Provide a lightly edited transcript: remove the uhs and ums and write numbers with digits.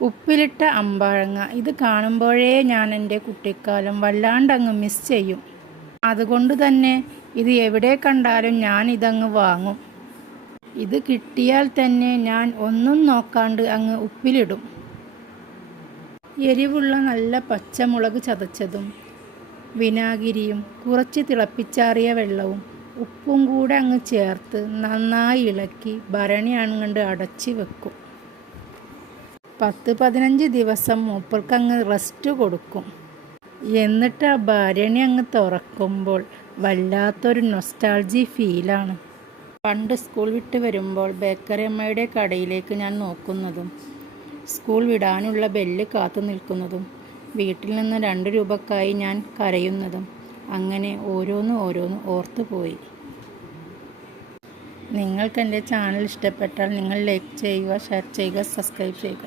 ഉപ്പിലിട്ട അമ്പാഴങ്ങ. ഇത് കാണുമ്പോഴേ ഞാൻ എൻ്റെ കുട്ടിക്കാലം വല്ലാണ്ടങ്ങ് മിസ് ചെയ്യും. അതുകൊണ്ട് തന്നെ ഇത് എവിടെ കണ്ടാലും ഞാൻ ഇതങ്ങ് വാങ്ങും. ഇത് കിട്ടിയാൽ തന്നെ ഞാൻ ഒന്നും നോക്കാണ്ട് അങ്ങ് ഉപ്പിലിടും. എരിവുള്ള നല്ല പച്ചമുളക് ചതച്ചതും വിനാഗിരിയും കുറച്ച് തിളപ്പിച്ചാറിയ വെള്ളവും ഉപ്പും കൂടെ അങ്ങ് ചേർത്ത് നന്നായി ഇളക്കി ഭരണി അങ്ങണ്ട് അടച്ച് വെക്കും. 10-15 ദിവസം മൂപ്പർക്കങ്ങ് റെസ്റ്റ് കൊടുക്കും. എന്നിട്ട് ആ ഭരണി അങ്ങ് തുറക്കുമ്പോൾ വല്ലാത്തൊരു നൊസ്റ്റാൾജി ഫീലാണ്. പണ്ട് സ്കൂൾ വിട്ട് വരുമ്പോൾ ബേക്കറി അമ്മയുടെ കടയിലേക്ക് ഞാൻ നോക്കുന്നതും സ്കൂൾ വിടാനുള്ള ബെല്ല് കാത്തു നിൽക്കുന്നതും വീട്ടിൽ നിന്ന് 2 രൂപക്കായി ഞാൻ കരയുന്നതും അങ്ങനെ ഓരോന്ന് ഓർത്തുപോയി. നിങ്ങൾക്ക് എൻ്റെ ചാനൽ ഇഷ്ടപ്പെട്ടാൽ നിങ്ങൾ ലൈക്ക് ചെയ്യുക, ഷെയർ ചെയ്യുക, സബ്സ്ക്രൈബ് ചെയ്യുക.